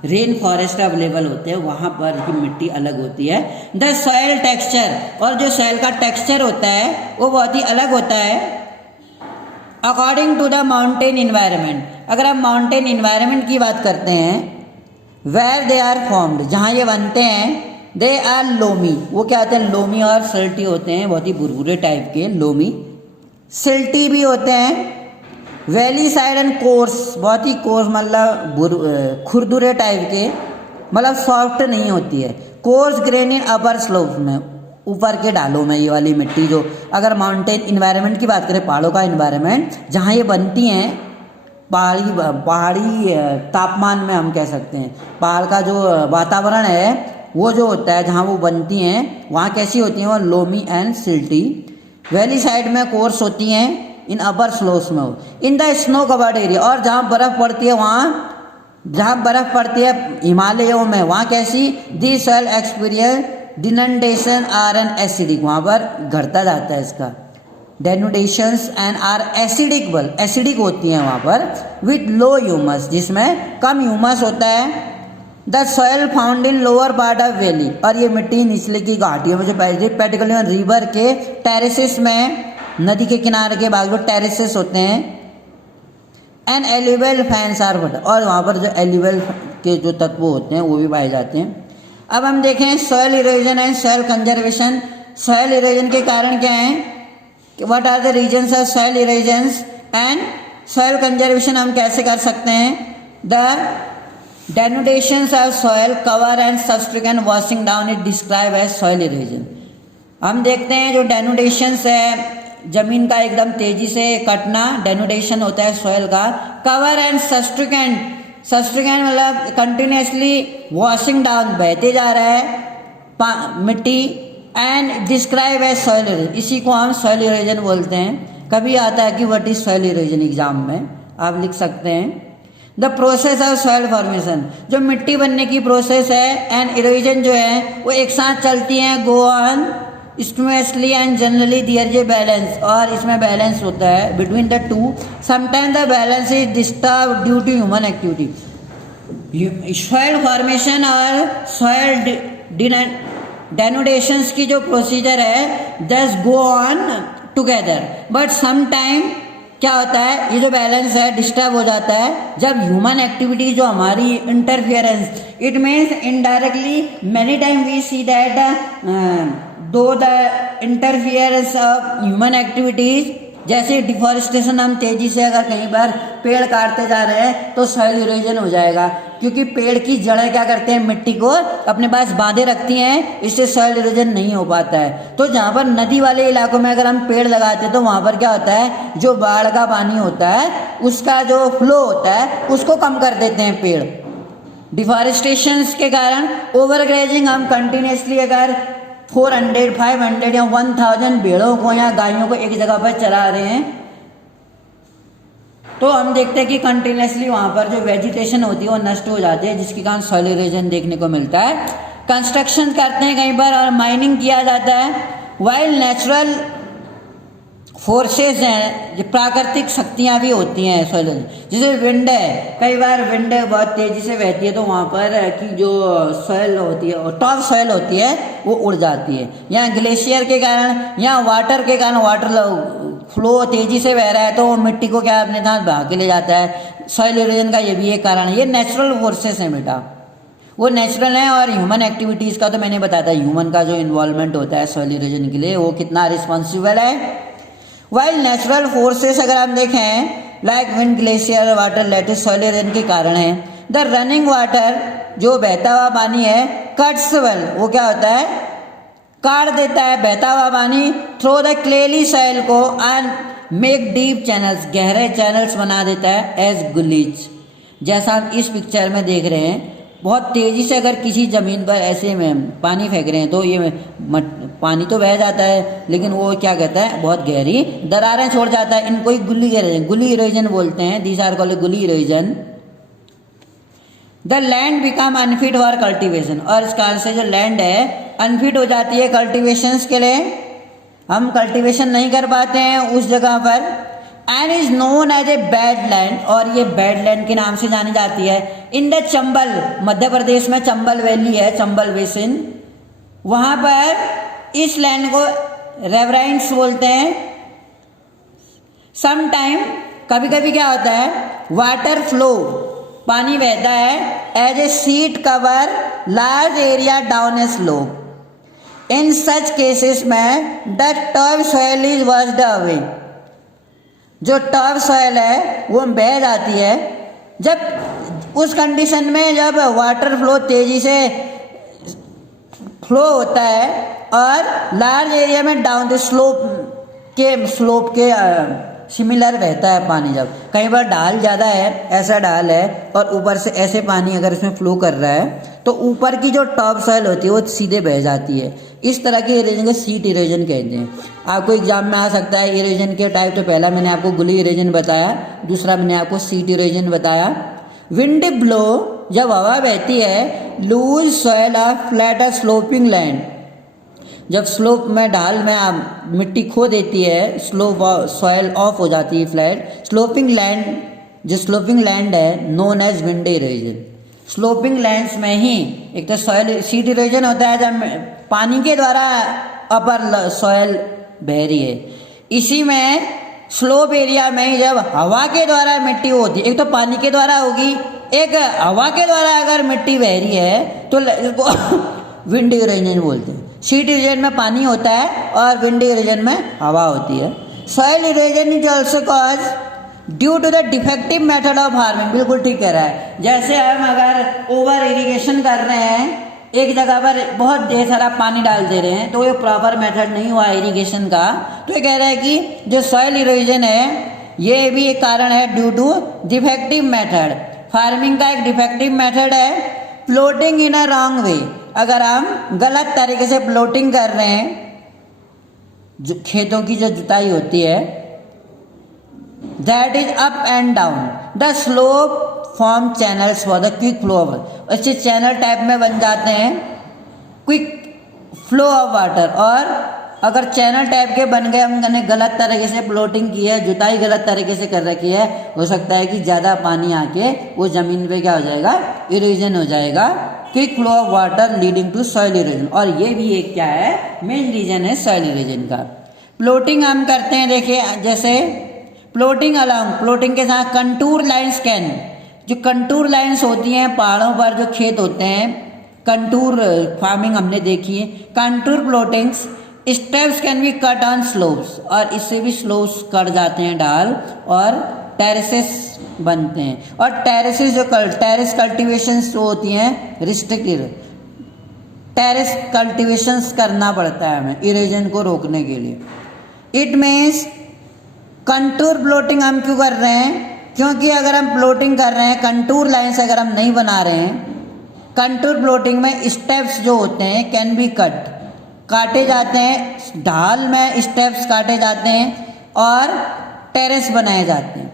रेन फॉरेस्ट अवेलेबल होते हैं वहाँ पर की मिट्टी अलग होती है। द सॉइल टेक्सचर, और जो सॉइल का टेक्सचर होता है वो बहुत ही अलग होता है according to the mountain environment. अगर हम माउंटेन इन्वायरमेंट की बात करते हैं, वेयर दे आर फॉर्म्ड, जहाँ ये बनते हैं, दे आर लोमी, वो क्या होते हैं लोमी और सिल्टी होते हैं, बहुत ही बुरबुरे टाइप के लोमी, सिल्टी भी होते हैं। वैली साइड एंड कोर्स, बहुत ही कोर्स मतलब खुरदुरे टाइप के, मतलब सॉफ्ट नहीं होती है। Coarse grain in upper slope में, ऊपर के ढालों में ये वाली मिट्टी। जो अगर माउंटेन इन्वायरमेंट की बात करें, पहाड़ों का इन्वायरमेंट, जहाँ ये बनती हैं पहाड़ी तापमान में हम कह सकते हैं, पहाड़ का जो वातावरण है वो जो होता है जहाँ वो बनती हैं वहाँ कैसी होती हैं वो loamy and silty. Valley side में कोर्स होती हैं, इन अपर स्लोप्स में हो। In the snow covered area, और जहाँ बर्फ़ पड़ती है वहाँ, जहाँ बर्फ़ पड़ती है हिमालयों में वहाँ कैसी, the soil experience denudation are an acidic, वहाँ पर घटता जाता है इसका डेनुडेशंस एंड आर एसिडिक, बल एसिडिक होती हैं वहाँ पर, विथ लो ह्यूमस, जिसमें कम ह्यूमस होता है। The soil found in lower part of valley, और ये मिट्टी निचले की घाटियों में जो पर्टिकुलर रिवर के टेरेसेस में, नदी के किनारे के भाग जो टेरेसेस होते हैं। And alluvial fans are but, और वहाँ पर जो एल्यूवियल के जो तत्व होते हैं वो भी पाए जाते हैं। अब हम देखें soil erosion and soil conservation. Soil erosion के कारण क्या हैं, what are the reasons of soil erosions and soil conservation हम कैसे कर सकते हैं। The denudations of soil cover and substrate washing down it describe as soil erosion. हम देखते हैं जो डेनुडेशंस है, जमीन का एकदम तेजी से कटना, डेनुडेशन होता है सॉइल का। कवर एंड सब्सट्रेट मतलब कंटिन्यूसली वॉशिंग डाउन, बहते जा रहा है मिट्टी। And describe as soil erosion, इसी को हम सॉइल इरोजन बोलते हैं। कभी आता है कि what is soil erosion, exam में आप लिख सकते हैं। The process of soil formation, जो मिट्टी बनने की प्रोसेस है, एंड इरोजन जो है वो एक साथ चलती हैं, go on smoothly and generally there is a balance, और इसमें बैलेंस होता है between the two. Sometimes the balance is disturb due to human activity. Soil formation और सॉइल डेनुडेशंस की जो प्रोसीजर है this go on together, but sometime क्या होता है, ये जो बैलेंस है डिस्टर्ब हो जाता है जब ह्यूमन एक्टिविटी जो हमारी interference, it means indirectly many time we see that though the interference of human activities जैसे डिफॉरेस्टेशन हम तेजी से अगर कहीं पर पेड़ काटते जा रहे हैं तो सॉइल इरोजन हो जाएगा, क्योंकि पेड़ की जड़ें क्या करते हैं, मिट्टी को अपने पास बांधे रखती हैं, इससे सॉइल इरोजन नहीं हो पाता है। तो जहाँ पर नदी वाले इलाकों में अगर हम पेड़ लगाते हैं तो वहाँ पर क्या होता है, जो बाढ़ का पानी होता है उसका जो फ्लो होता है उसको कम कर देते हैं पेड़। डिफॉरेस्टेशन के कारण ओवरग्रेजिंग, हम कंटिन्यूसली अगर 400, 500 या 1000 भेड़ों को या गायों को एक जगह पर चरा रहे हैं तो हम देखते हैं कि कंटिन्यूसली वहाँ पर जो वेजिटेशन होती है वो नष्ट हो जाती है, जिसके कारण सॉइल इरोजन देखने को मिलता है। कंस्ट्रक्शन करते हैं कहीं पर और माइनिंग किया जाता है, वाइल नेचुरल फोर्सेस हैं, जो प्राकृतिक शक्तियाँ भी होती हैं सॉइल, जैसे विंड है, कई बार विंड बहुत तेज़ी से बहती है तो वहाँ पर की जो सॉइल होती है, टॉप सॉइल होती है वो उड़ जाती है, या ग्लेशियर के कारण या वाटर के कारण, वाटर फ्लो तेज़ी से बह रहा है तो वो मिट्टी को क्या अपने साथ बहा के ले जाता है। सॉइल इरोजन का ये भी एक कारण है। ये नेचुरल फोर्सेस हैं बेटा, वो नेचुरल है। और ह्यूमन एक्टिविटीज़ का तो मैंने बताया था, ह्यूमन का जो इन्वॉल्वमेंट होता है सॉइल इरोजन के लिए वो कितना रिस्पॉन्सिबल है। वाइल नेचुरल फोर्सेस अगर हम देखें लाइक विंड, ग्लेशियर, वाटर, लेटिस सॉइल इरोजन के कारण है। द रनिंग वाटर, जो बहता हुआ पानी है, कट्स वेल, वो क्या होता है, काट देता है बहता हुआ पानी थ्रो द क्लेली सॉइल को एंड मेक डीप चैनल्स, गहरे चैनल्स बना देता है एज गुलीज। जैसा हम इस पिक्चर में देख रहे हैं, बहुत तेज़ी से अगर किसी ज़मीन पर ऐसे में पानी फेंक रहे हैं तो ये पानी तो बह जाता है, लेकिन वो क्या कहता है, बहुत गहरी दरारें छोड़ जाता है। इनको ही गुली इरोजन बोलते हैं। दीज आर कॉल्ड गुली erosion. The land become unfit for cultivation, और इस कारण से जो लैंड है अनफिट हो जाती है कल्टिवेशंस के लिए, हम कल्टिवेशन नहीं कर पाते हैं उस जगह पर। And is known as a bad land, और ये बैड लैंड के नाम से जानी जाती है। इन द चंबल, मध्य प्रदेश में चंबल वैली है, चंबल बेसिन, वहाँ पर इस लैंड को रेवराइंस बोलते हैं। सम टाइम, कभी कभी क्या होता है, वाटर फ्लो, पानी बहता है as a sheet cover large area down a slope. In such cases में the top soil is washed away, जो टॉप सॉइल है वो बह जाती है। जब उस कंडीशन में जब वाटर फ्लो तेजी से फ्लो होता है और लार्ज एरिया में डाउन द स्लोप के सिमिलर बहता है पानी, जब कई बार ढाल ज़्यादा है, ऐसा ढाल है और ऊपर से ऐसे पानी अगर इसमें फ्लो कर रहा है तो ऊपर की जो टॉप सॉइल होती है वो सीधे बह जाती है। इस तरह के इरोजन को सीट इरोजन कहते हैं। आपको एग्जाम में आ सकता है इरोजन के टाइप, तो पहला मैंने आपको गुली इरोजन बताया, दूसरा मैंने आपको सीट इरोजन बताया। विंड ब्लो, जब हवा बहती है, लूज सॉइल ऑफ फ्लैट और स्लोपिंग लैंड, जब स्लोप में ढाल में आप मिट्टी खो देती है, स्लोप सॉइल ऑफ हो जाती है, फ्लैट स्लोपिंग लैंड, जो स्लोपिंग लैंड है known as wind erosion. Sloping lands में ही एक तो सॉइल सीट इरोजन होता है जब पानी के द्वारा अपर सॉइल बह रही है। इसी में स्लोप एरिया में ही जब हवा के द्वारा मिट्टी होती है, एक तो पानी के द्वारा होगी, एक हवा के द्वारा अगर मिट्टी बह रही है तो इसको विंड इरोजन बोलते हैं। सीट इरोजन में पानी होता है और विंड इरोजन में हवा होती है। Soil erosion is also cause due to the defective method of farming, बिल्कुल ठीक कह रहा है। जैसे हम अगर ओवर इरिगेशन कर रहे हैं, एक जगह पर बहुत ढेर सारा पानी डाल दे रहे हैं तो ये प्रॉपर मेथड नहीं हुआ इरिगेशन का, तो ये कह रहा है कि जो सॉइल इरोजन है ये भी एक कारण है due to defective method. Farming का एक डिफेक्टिव मेथड है plotting in a wrong way, अगर हम गलत तरीके से प्लॉटिंग कर रहे हैं, जो खेतों की जो जुताई होती है, that is up and down the slope form channels for the quick flow of, अच्छे चैनल टाइप में बन जाते हैं क्विक फ्लो ऑफ वाटर। और अगर चैनल टाइप के बन गए, हमने गलत तरीके से प्लॉटिंग की है, जुताई गलत तरीके से कर रखी है, हो सकता है कि ज़्यादा पानी आके वो ज़मीन पे क्या हो जाएगा, इरोजन हो जाएगा, quick flow of water leading to soil erosion. और ये भी एक क्या है, मेन रीजन है सॉइल इरोजन का। प्लॉटिंग हम करते हैं, देखिए जैसे प्लॉटिंग अलॉन्ग, प्लॉटिंग के साथ कंटूर लाइन्स कैन, जो कंटूर लाइन्स होती हैं पहाड़ों पर जो खेत होते हैं, कंटूर फार्मिंग हमने देखी है। Contour plottings steps can be cut on slopes, और इससे भी स्लोप्स कट जाते हैं ढाल, और टेरेसेस बनते हैं। और टेरेसेस जो टेरेस कल्टीवेशंस जो होती हैं रिस्ट्रिक्टेड, टेरेस कल्टीवेशंस करना पड़ता है हमें इरोजन को रोकने के लिए। इट मीन्स कंटूर प्लॉटिंग हम क्यों कर रहे हैं, क्योंकि अगर हम प्लॉटिंग कर रहे हैं, कंटूर लाइन्स अगर हम नहीं बना रहे हैं, कंटूर प्लॉटिंग में स्टेप्स जो होते हैं कैन बी कट, काटे जाते हैं, ढाल में स्टेप्स काटे जाते हैं और टेरेस बनाए जाते हैं।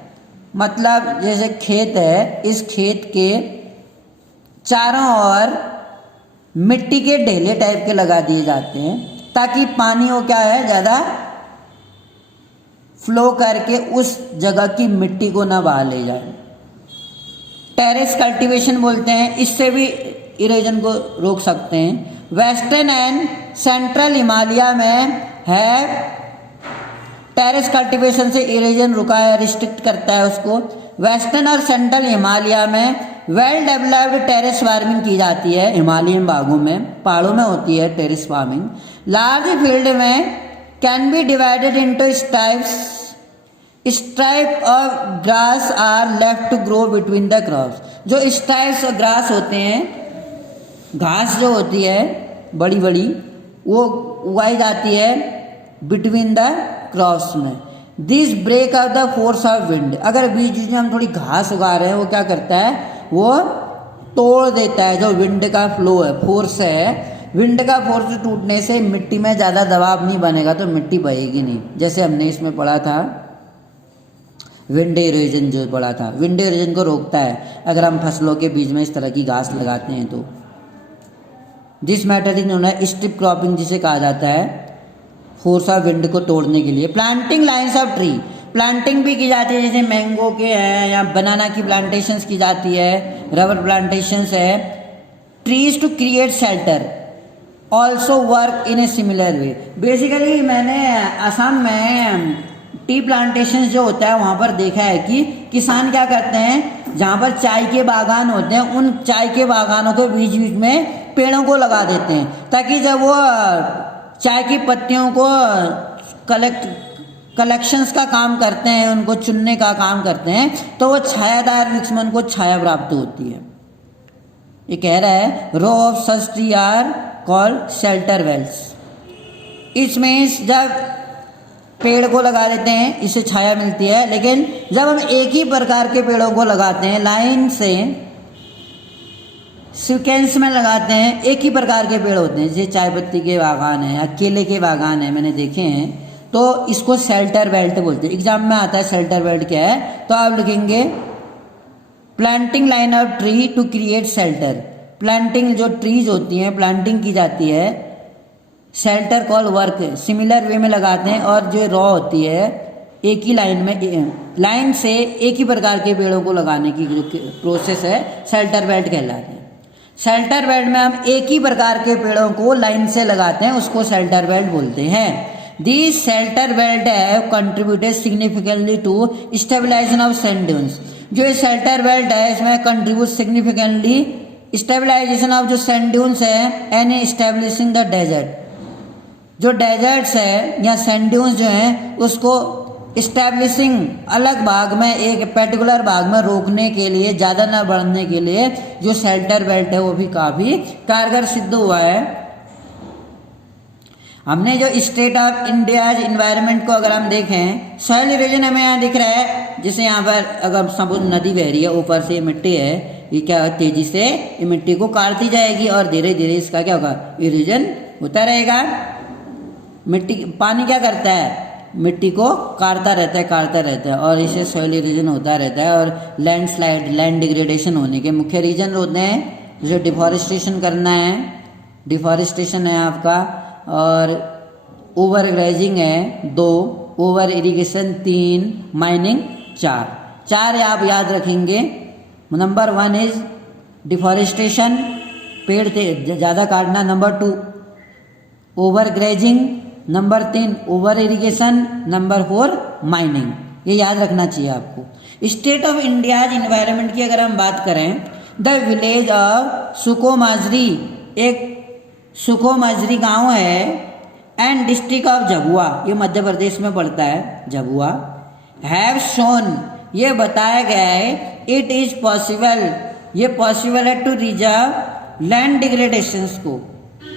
मतलब जैसे खेत है, इस खेत के चारों ओर मिट्टी के ढेले टाइप के लगा दिए जाते हैं ताकि पानी वो क्या है ज़्यादा फ्लो करके उस जगह की मिट्टी को ना बहा ले जाए। टेरेस कल्टीवेशन बोलते हैं, इससे भी इरोजन को रोक सकते हैं। वेस्टर्न एंड सेंट्रल हिमालय में है टेरेस कल्टीवेशन से इरोजन रुका है, रिस्ट्रिक्ट करता है उसको। वेस्टर्न और सेंट्रल हिमालय में वेल डेवलप्ड टेरेस फार्मिंग की जाती है, हिमालयन भागों में, पहाड़ों में होती है टेरेस फार्मिंग। लार्ज फील्ड में can be divided into stripes, strip of grass are left to grow between the crops. जो स्ट्राइप्स ऑफ ग्रास होते हैं, घास जो होती है बड़ी बड़ी, वो उगाई जाती है बिटवीन द क्रॉप्स में। This break off the force of wind, अगर बीच बीच में हम थोड़ी घास उगा रहे हैं, वो क्या करता है, वो तोड़ देता है जो विंड का फ्लो है, फोर्स है, विंड का फोर्स टूटने से मिट्टी में ज़्यादा दबाव नहीं बनेगा तो मिट्टी बहेगी नहीं। जैसे हमने इसमें पढ़ा था विंड इरोजन, जो पढ़ा था, विंड इरोजन को रोकता है अगर हम फसलों के बीच में इस तरह की घास लगाते हैं तो। दिस मैटर इज नोन है स्ट्रिप क्रॉपिंग, जिसे कहा जाता है फोर्स ऑफ विंड को तोड़ने के लिए। Planting lines of tree, planting भी की जाती है, जैसे मैंगो के हैं या बनाना की प्लांटेशंस की जाती है, रबर प्लांटेशंस है। Trees to create shelter also work in a similar way. Basically मैंने असम में टी प्लांटेशंस जो होता है वहाँ पर देखा है कि किसान क्या करते हैं, जहाँ पर चाय के बागान होते हैं उन चाय के बागानों के बीच बीच में पेड़ों को लगा देते हैं, ताकि जब वो चाय की पत्तियों को कलेक्शंस का काम करते हैं, उनको चुनने का काम करते हैं, तो वो छायादार वृक्ष में उनको छाया प्राप्त होती है। ये कह रहा है row of such tree are called shelter wells. इसमें जब पेड़ को लगा देते हैं इससे छाया मिलती है, लेकिन जब हम एक ही प्रकार के पेड़ों को लगाते हैं, लाइन से सीक्वेंस में लगाते हैं, एक ही प्रकार के पेड़ होते हैं, जैसे चाय पत्ती के बागान है या केले के बागान है, मैंने देखे हैं, तो इसको शेल्टर बेल्ट बोलते हैं। एग्जाम में आता है शेल्टर बेल्ट क्या है, तो आप लिखेंगे planting line of tree to create shelter. Planting जो ट्रीज होती हैं प्लांटिंग की जाती है, shelter call work similar way में लगाते हैं, और जो रॉ होती है एक ही लाइन में, लाइन से एक ही प्रकार के पेड़ों को लगाने की जो प्रोसेस है शेल्टर बेल्ट कहलाते हैं। शेल्टर बेल्ट में हम एक ही प्रकार के पेड़ों को लाइन से लगाते हैं, उसको शेल्टर बेल्ट बोलते हैं। These shelter belt have contributed significantly to stabilization of sand dunes। जो ये shelter belt है इसमें contribute significantly stabilization of जो sand dunes है and establishing the desert। जो deserts है या sand dunes जो हैं उसको establishing अलग भाग में, एक पर्टिकुलर भाग में रोकने के लिए, ज़्यादा ना बढ़ने के लिए जो shelter belt है वो भी काफ़ी कारगर सिद्ध हुआ है। हमने जो स्टेट ऑफ इंडिया इन्वायरमेंट को अगर हम देखें, सॉइल इरोजन हमें यहाँ दिख रहा है, जैसे यहाँ पर अगर समुद्र नदी बह रही है, ऊपर से मिट्टी है, ये क्या तेजी से ये मिट्टी को काटती जाएगी और धीरे धीरे इसका क्या होगा, इरोजन होता रहेगा। मिट्टी पानी क्या करता है, मिट्टी को काटता रहता है और इससे सॉइल इरोजन होता रहता है। और लैंडस्लाइड, लैंड डिग्रेडेशन होने के मुख्य रीजन होते हैं, जैसे डिफॉरेस्टेशन करना है, डिफॉरेस्टेशन है आपका, और ओवर ग्रेजिंग है 2, ओवर इरिगेशन 3, माइनिंग 4 आप याद रखेंगे। नंबर 1 इज डिफॉरेस्टेशन, पेड़ ज़्यादा काटना। Number 2 over grazing. Number 3 over irrigation. Number 4 mining. ये याद रखना चाहिए आपको। स्टेट ऑफ इंडिया इन्वायरमेंट की अगर हम बात करें, द विलेज ऑफ सुको माजरी, एक सुको माजरी गांव है, एंड डिस्ट्रिक्ट ऑफ झाबुआ, ये मध्य प्रदेश में पड़ता है, झाबुआ, हैव शोन, ये बताया गया है, इट इज पॉसिबल, ये पॉसिबल है टू रिजर्व लैंड डिग्रेडेशंस को,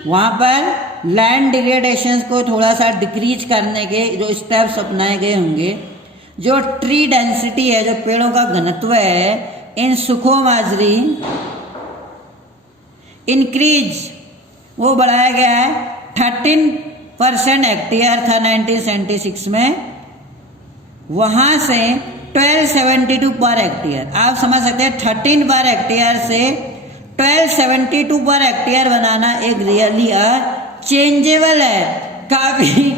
वहाँ पर लैंड डिग्रेडेशंस को थोड़ा सा डिक्रीज करने के जो स्टेप्स अपनाए गए होंगे, जो ट्री डेंसिटी है, जो पेड़ों का घनत्व है इन सुखो माजरी इंक्रीज, वो बढ़ाया गया है 13% हेक्टेयर था 1976 में, वहाँ से 1272 पर हेक्टेयर, आप समझ सकते हैं 13 पर हेक्टेयर से 1272 पर हेक्टेयर बनाना एक रियली चेंजेबल है। काफ़ी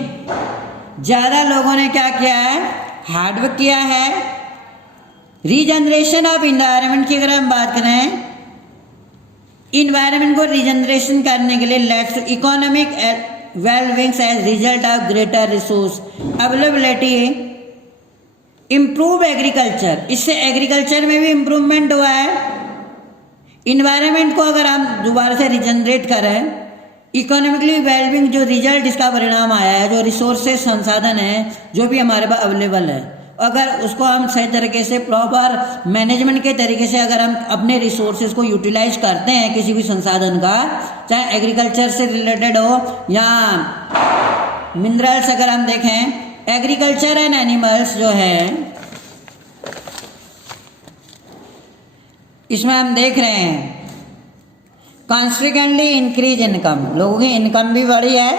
ज़्यादा लोगों ने क्या किया है, हार्डवर्क किया है। रीजनरेशन ऑफ इन्वायरमेंट की अगर हम बात करें, इन्वायरमेंट को रीजनरेशन करने के लिए leads to economic wellbeings as result of greater resource availability, improve agriculture, इससे एग्रीकल्चर में भी इम्प्रूवमेंट हुआ है। इन्वायरमेंट को अगर हम दोबारा से रिजनरेट करें, इकोनॉमिकली वेलबींग जो रिजल्ट इसका परिणाम आया है, जो रिसोर्सेज संसाधन है जो भी हमारे पास अवेलेबल है, अगर उसको हम सही तरीके से प्रॉपर मैनेजमेंट के तरीके से अगर हम अपने रिसोर्सेज को यूटिलाइज करते हैं किसी भी संसाधन का, चाहे एग्रीकल्चर से रिलेटेड हो या मिनरल्स, अगर हम देखें एग्रीकल्चर एंड एनिमल्स जो है इसमें हम देख रहे हैं कॉन्स्टिट्यूएंटली इंक्रीज इनकम, लोगों की इनकम भी बढ़ी है।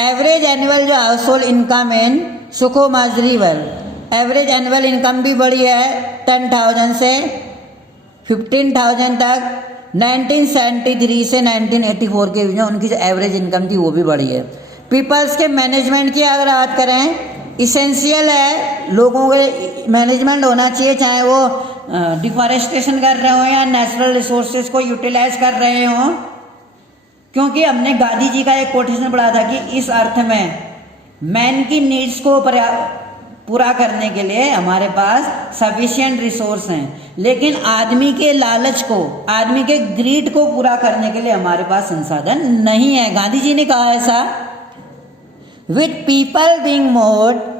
एवरेज एनुअल जो हाउस होल्ड इनकम इन सुखो माजरी वेल, एवरेज एनुअल इनकम भी बढ़ी है 10,000 से 15,000 तक। 1973 से 1984 के बीच में उनकी जो एवरेज इनकम थी वो भी बढ़ी है। पीपल्स के मैनेजमेंट की अगर बात करें, इसेंशियल है, लोगों के मैनेजमेंट होना चाहिए, चाहे वो डिफॉरेस्टेशन कर रहे हो या नेचुरल रिसोर्सेज को यूटिलाइज कर रहे हो, क्योंकि हमने गांधी जी का एक कोटेशन पढ़ा था कि इस अर्थ में मैन की नीड्स को पूरा करने के लिए हमारे पास सफिशिएंट रिसोर्स हैं, लेकिन आदमी के लालच को, आदमी के ग्रीड को पूरा करने के लिए हमारे पास संसाधन नहीं है। गांधी जी ने कहा ऐसा, with people being more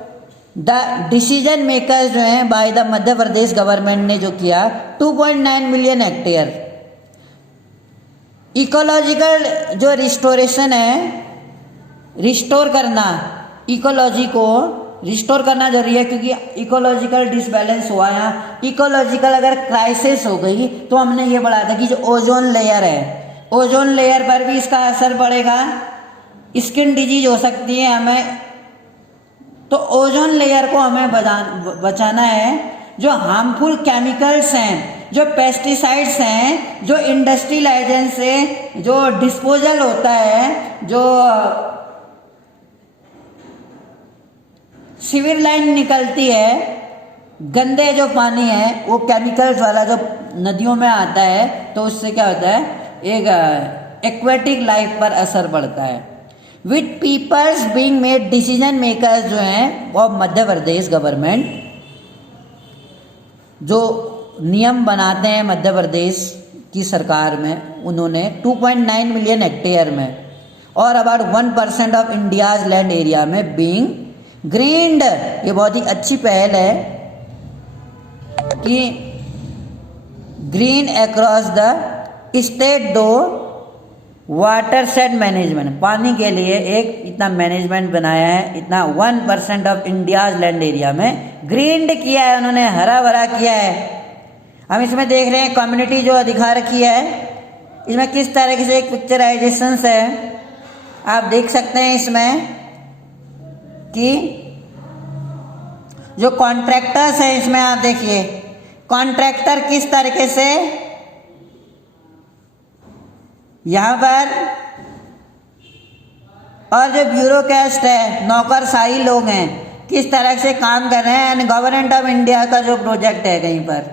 the decision makers जो हैं by the Madhya Pradesh government ने जो किया 2.9 मिलियन हेक्टेयर। इकोलॉजिकल जो रिस्टोरेशन है, रिस्टोर करना, इकोलॉजी को रिस्टोर करना जरूरी है, क्योंकि इकोलॉजिकल डिसबैलेंस हुआ है, इकोलॉजिकल अगर क्राइसिस हो गई तो हमने ये पढ़ा था कि जो ओजोन लेयर है, ओजोन लेयर पर भी इसका असर पड़ेगा, स्किन डिजीज हो सकती है हमें, तो ओजोन लेयर को हमें बचाना है। जो हार्मफुल केमिकल्स हैं, जो पेस्टिसाइड्स हैं, जो इंडस्ट्रियल एजेंट से जो डिस्पोजल होता है, जो सीवर लाइन निकलती है, गंदे जो पानी है वो केमिकल्स वाला जो नदियों में आता है, तो उससे क्या होता है, एक एक्वेटिक लाइफ पर असर पड़ता है। With peoples being made decision makers जो हैं वो मध्य प्रदेश गवर्नमेंट जो नियम बनाते हैं मध्य प्रदेश की सरकार में, उन्होंने 2.9 मिलियन हेक्टेयर में और about 1% of India's land area में बीइंग ग्रीन्ड, ये बहुत ही अच्छी पहल है कि ग्रीन अक्रॉस द स्टेट, दो वाटर सेट मैनेजमेंट, पानी के लिए एक इतना मैनेजमेंट बनाया है, इतना 1% ऑफ इंडियाज लैंड एरिया में ग्रीन्ड किया है उन्होंने, हरा भरा किया है। हम इसमें देख रहे हैं कम्युनिटी जो दिखा रखी है, इसमें किस तरह से एक पिक्चराइजेशन है, आप देख सकते हैं इसमें कि जो कॉन्ट्रैक्टर्स हैं, इसमें आप देखिए कॉन्ट्रैक्टर किस तरीके से यहाँ पर, और जो ब्यूरोक्रेस्ट है, नौकरशाही लोग हैं, किस तरह से काम कर रहे हैं। गवर्नमेंट ऑफ इंडिया का जो प्रोजेक्ट है कहीं पर,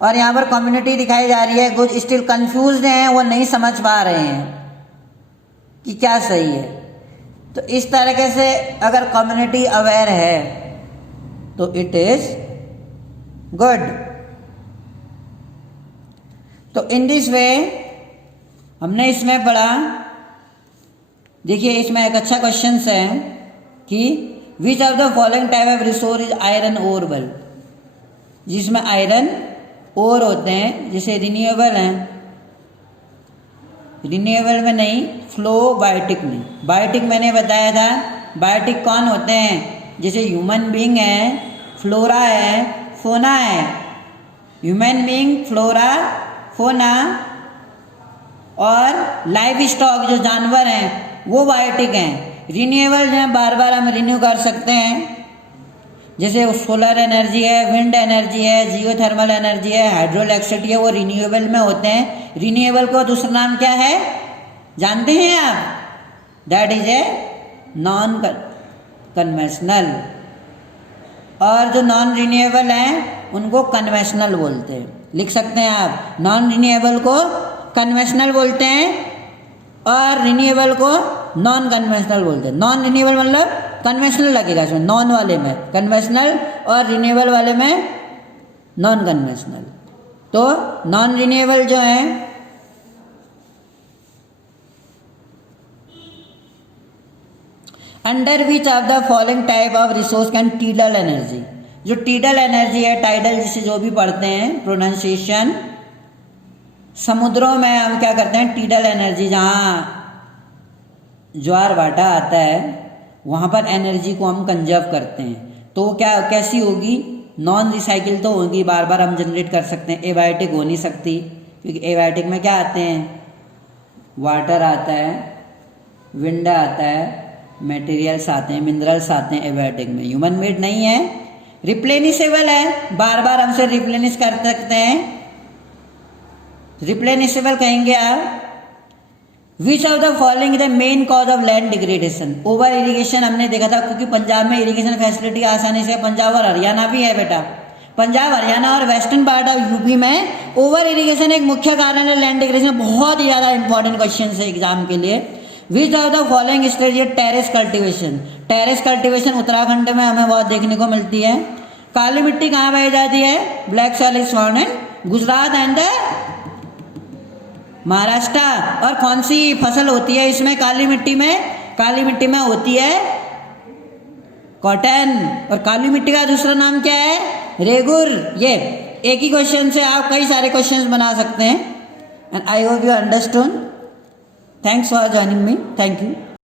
और यहाँ पर कम्युनिटी दिखाई जा रही है, कुछ स्टिल कंफ्यूज्ड हैं, वो नहीं समझ पा रहे हैं कि क्या सही है। तो इस तरीके से अगर कम्युनिटी अवेयर है तो इट इज गुड। तो इन दिस वे हमने इसमें पढ़ा देखिए इसमें एक अच्छा क्वेश्चन है कि which of the following type of resource is iron ore well, जिसमें आयरन ओर होते हैं, जैसे रिन्यूएबल हैं, रिन्यूएबल में नहीं, फ्लो बायोटिक में। बायोटिक मैंने बताया था, बायोटिक कौन होते हैं, जैसे ह्यूमन बीइंग है, फ्लोरा है, फोना है। ह्यूमन बीइंग, फ्लोरा, फोना और लाइव स्टॉक जो जानवर हैं वो बायोटिक हैं। रिन्यूएबल जो है बार बार हम रिन्यू कर सकते हैं, जैसे सोलर एनर्जी है, विंड एनर्जी है, जियोथर्मल एनर्जी है, हाइड्रो इलेक्ट्रिसिटी है, वो रिन्यूएबल में होते हैं। रिन्यूएबल को दूसरा नाम क्या है जानते हैं आप? That is a non conventional. और जो नॉन रिन्यूएबल हैं उनको कन्वेंशनल बोलते हैं। लिख सकते हैं आप, नॉन रिन्यूएबल को कन्वेंशनल बोलते हैं और रिन्यूएबल को नॉन कन्वेंशनल बोलते हैं। नॉन रिन्यूएबल मतलब कन्वेंशनल लगेगा इसमें, नॉन वाले में कन्वेंशनल और रिन्यूएबल वाले में नॉन कन्वेंशनल। तो नॉन रिन्यूएबल जो है under which of the following type of resource can tidal energy, जो टीडल एनर्जी है, टाइडल जिसे जो भी पढ़ते हैं प्रोनाउंसिएशन, समुद्रों में हम क्या करते हैं, टीडल एनर्जी, जहाँ ज्वार भाटा आता है वहाँ पर एनर्जी को हम कंजर्व करते हैं। तो क्या कैसी होगी, नॉन रिसाइकिल तो होगी, बार बार हम जनरेट कर सकते हैं। एबायोटिक हो नहीं सकती, क्योंकि एबायोटिक में क्या आते हैं, वाटर आता है, विंड आता है, मटेरियल्स आते हैं, मिनरल्स आते हैं एबायोटिक में। ह्यूमन मेड नहीं है, रिप्लेनिसेबल है, बार बार हमसे रिप्लेनिश कर सकते हैं, रिप्लेनिसेबल कहेंगे आप। विच of the following the main cause of land degradation, over irrigation हमने देखा था, क्योंकि पंजाब में इरिगेशन फैसिलिटी आसानी से, पंजाब और हरियाणा भी है बेटा, पंजाब हरियाणा और वेस्टर्न पार्ट ऑफ यूपी में ओवर इरिगेशन एक मुख्य कारण है लैंड डिग्रेडेशन। बहुत ही ज़्यादा इंपॉर्टेंट क्वेश्चन है एग्जाम के लिए। विच of the following strategy, terrace cultivation, terrace cultivation Uttarakhand में हमें बहुत देखने को मिलती है। काली मिट्टी कहाँ पाई जाती है, black soil is found in Gujarat and Maharashtra. और कौन सी फसल होती है इसमें, काली मिट्टी में, काली मिट्टी में होती है कॉटन। और काली मिट्टी का दूसरा नाम क्या है, रेगुर। ये एक ही क्वेश्चन से आप कई सारे क्वेश्चंस बना सकते हैं। And I hope you understood. Thanks for joining me, thank you.